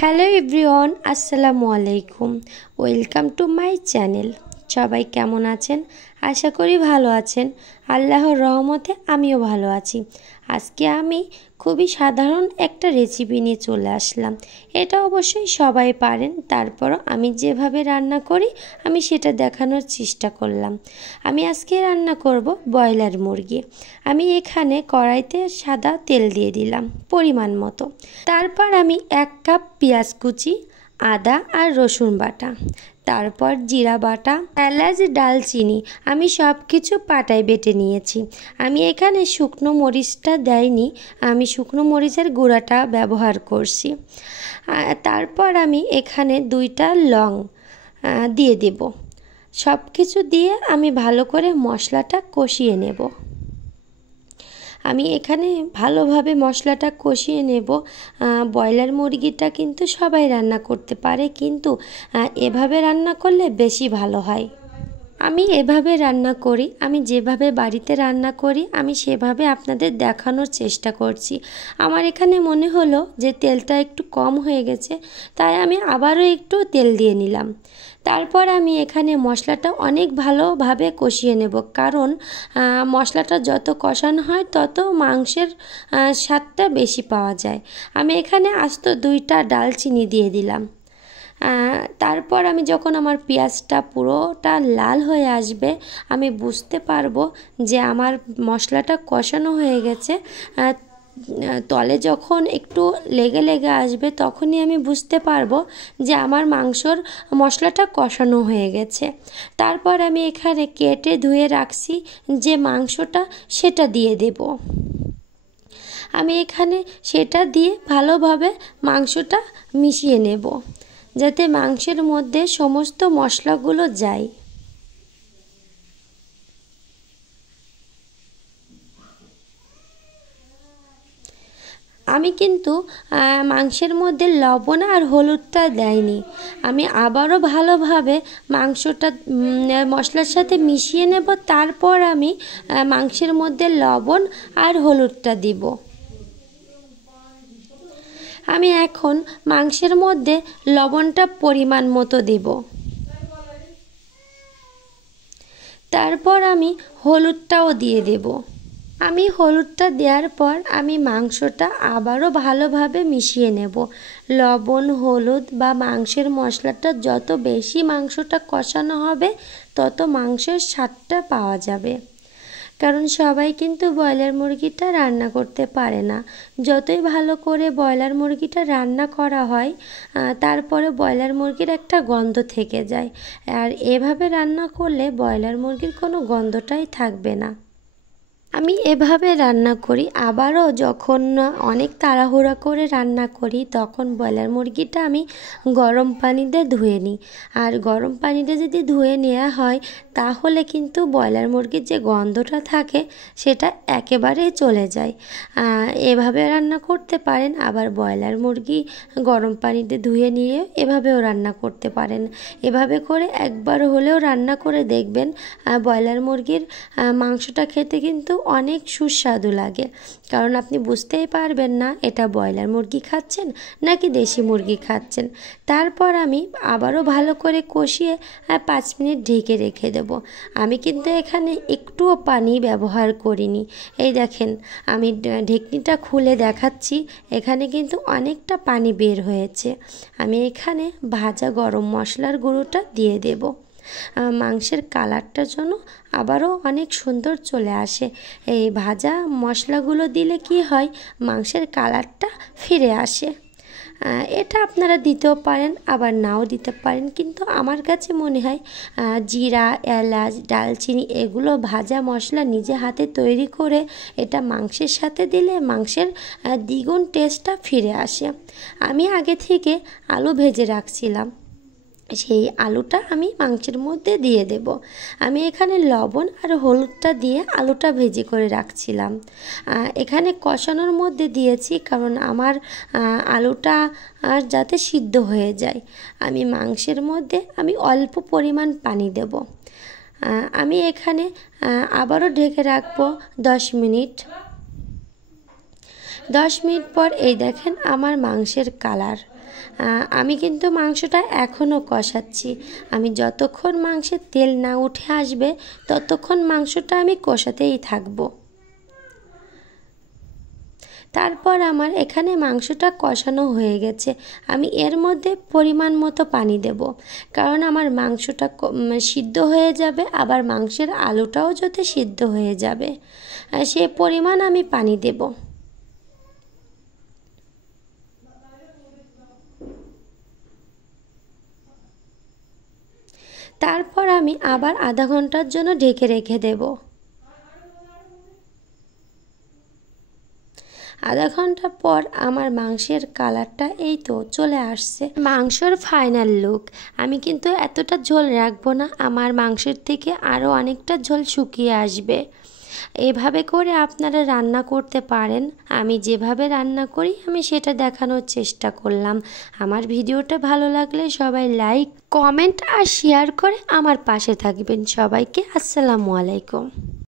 Hello everyone, আসসালামু আলাইকুম। Welcome to my channel. সবাই কেমন আছেন? আশা করি ভালো আছেন। আল্লাহর রহমতে আমিও ভালো আছি। আজকে আমি খুবই সাধারণ একটা রেসিপি নিয়ে চলে আসলাম। এটা অবশ্যই সবাই পারেন, তারপরও আমি যেভাবে রান্না করি আমি সেটা দেখানোর চেষ্টা করলাম। আমি আজকে রান্না করব ব্রয়লার মুরগি। আমি এখানে কড়াইতে সাদা তেল দিয়ে দিলাম পরিমাণ মতো। তারপর আমি 1 কাপ পেঁয়াজ কুচি, আদা আর রসুন বাটা, তারপর জিরা বাটা, এলাচ, ডালচিনি আমি সব কিছু পাটায় বেটে নিয়েছি। আমি এখানে শুকনো মরিচটা দেইনি, আমি শুকনো মরিচের গুঁড়াটা ব্যবহার করছি। তারপর আমি এখানে 2টা লং দিয়ে দেব। সব কিছু দিয়ে আমি ভালো করে মশলাটা কষিয়ে নেব। আমি এখানে ভালোভাবে মশলাটা কষিয়ে নেব। ব্রয়লার মুরগিটা কিন্তু সবাই রান্না করতে পারে, কিন্তু এভাবে রান্না করলে বেশি ভালো হয়। আমি এভাবে রান্না করি, আমি যেভাবে বাড়িতে রান্না করি আমি সেভাবে আপনাদের দেখানোর চেষ্টা করছি। আমার এখানে মনে হলো যে তেলটা একটু কম হয়ে গেছে, তাই আমি আবারও একটু তেল দিয়ে নিলাম। তারপর আমি এখানে মশলাটা অনেক ভালোভাবে কষিয়ে নেব, কারণ মশলাটা যত কষানো হয় তত মাংসের স্বাদটা বেশি পাওয়া যায়। আমি এখানে আস্ত 2টা ডালচিনি দিয়ে দিলাম। তারপর আমি যখন আমার পেঁয়াজটা পুরোটা লাল হয়ে আসবে আমি বুঝতে পারবো যে আমার মশলাটা কষানো হয়ে গেছে। তলে যখন একটু লেগে লেগে আসবে তখনই আমি বুঝতে পারবো যে আমার মাংসর মশলাটা কষানো হয়ে গেছে। তারপর আমি এখানে কেটে ধুয়ে রাখছি যে মাংসটা, সেটা দিয়ে দেব। আমি এখানে সেটা দিয়ে ভালোভাবে মাংসটা মিশিয়ে নেব, যাতে মাংসের মধ্যে সমস্ত মশলাগুলো যায়। আমি কিন্তু মাংসের মধ্যে লবণ আর হলুদটা দেইনি। আমি আবারও ভালোভাবে মাংসটা মশলার সাথে মিশিয়ে নেব। তারপর আমি মাংসের মধ্যে লবণ আর হলুদটা দিব। আমি এখন মাংসের মধ্যে লবণটা পরিমাণ মতো দেব। তারপর আমি হলুদটাও দিয়ে দেব। আমি হলুদটা দেওয়ার পর আমি মাংসটা আবারও ভালোভাবে মিশিয়ে নেব। লবণ, হলুদ বা মাংসের মশলাটা যত বেশি মাংসটা কষানো হবে তত মাংসের স্বাদটা পাওয়া যাবে। কারণ সবাই কিন্তু ব্রয়লার মুরগিটা রান্না করতে পারে না। যতই ভালো করে ব্রয়লার মুরগিটা রান্না করা হয় তারপরে ব্রয়লার মুরগির একটা গন্ধ থেকে যায়, আর এভাবে রান্না করলে ব্রয়লার মুরগির কোনো গন্ধটাই থাকবে না। আমি এভাবে রান্না করি। আবারও যখন অনেক তাড়াহুড়া করে রান্না করি তখন ব্রয়লার মুরগিটা আমি গরম পানিতে ধুয়ে নিই। আর গরম পানিতে যদি ধুয়ে নেওয়া হয় তাহলে কিন্তু ব্রয়লার মুরগির যে গন্ধটা থাকে সেটা একেবারেই চলে যায়। এভাবে রান্না করতে পারেন। আবার ব্রয়লার মুরগি গরম পানিতে ধুয়ে নিয়ে এভাবেও রান্না করতে পারেন। এভাবে করে একবার হলেও রান্না করে দেখবেন। ব্রয়লার মুরগির মাংসটা খেতে কিন্তু অনেক সুস্বাদু লাগে, কারণ আপনি বুঝতেই পারবেন না এটা ব্রয়লার মুরগি খাচ্ছেন নাকি দেশি মুরগি খাচ্ছেন। তারপর আমি আবারও ভালো করে কষিয়ে 5 মিনিট ঢেকে রেখে দেব। আমি কিন্তু এখানে একটুও পানি ব্যবহার করিনি। এই দেখেন আমি ঢেকনিটা খুলে দেখাচ্ছি, এখানে কিন্তু অনেকটা পানি বের হয়েছে। আমি এখানে ভাজা গরম মশলার গুঁড়োটা দিয়ে দেব। মাংসের কালারটা যেন আবারও অনেক সুন্দর চলে আসে। এই ভাজা মশলাগুলো দিলে কি হয়, মাংসের কালারটা ফিরে আসে। এটা আপনারা দিতেও পারেন আবার নাও দিতে পারেন, কিন্তু আমার কাছে মনে হয় জিরা, এলাচ, ডালচিনি এগুলো ভাজা মশলা নিজে হাতে তৈরি করে এটা মাংসের সাথে দিলে মাংসের দ্বিগুণ টেস্টটা ফিরে আসে। আমি আগে থেকে আলু ভেজে রাখছিলাম, সেই আলুটা আমি মাংসের মধ্যে দিয়ে দেব। আমি এখানে লবণ আর হলুদটা দিয়ে আলুটা ভেজে করে রাখছিলাম। এখানে কষানোর মধ্যে দিয়েছি কারণ আমার আলুটা যাতে সিদ্ধ হয়ে যায়। আমি মাংসের মধ্যে আমি অল্প পরিমাণ পানি দেব। আমি এখানে আবারও ঢেকে রাখবো 10 মিনিট। 10 মিনিট পর এই দেখেন আমার মাংসের কালার। আমি কিন্তু মাংসটা এখনও কষাচ্ছি। আমি যতক্ষণ মাংসের তেল না উঠে আসবে ততক্ষণ মাংসটা আমি কষাতেই থাকবো। তারপর আমার এখানে মাংসটা কষানো হয়ে গেছে। আমি এর মধ্যে পরিমাণ মতো পানি দেব, কারণ আমার মাংসটা সিদ্ধ হয়ে যাবে, আবার মাংসের আলুটাও যাতে সিদ্ধ হয়ে যাবে সে পরিমাণ আমি পানি দেব। তারপর আমি আবার আধা ঘন্টার জন্য ঢেকে রেখে দেব। আধা ঘন্টা পর আমার মাংসের কালারটা এই তো চলে আসছে, মাংসর ফাইনাল লুক। আমি কিন্তু এতটা ঝোল রাখবো না, আমার মাংসের থেকে আরও অনেকটা ঝোল শুকিয়ে আসবে। এভাবে করে আপনারা রান্না করতে পারেন। আমি যেভাবে রান্না করি আমি সেটা দেখানোর চেষ্টা করলাম। আমার ভিডিওটা ভালো লাগলে সবাই লাইক, কমেন্ট আর শেয়ার করে আমার পাশে থাকবেন। সবাইকে আসসালামু আলাইকুম।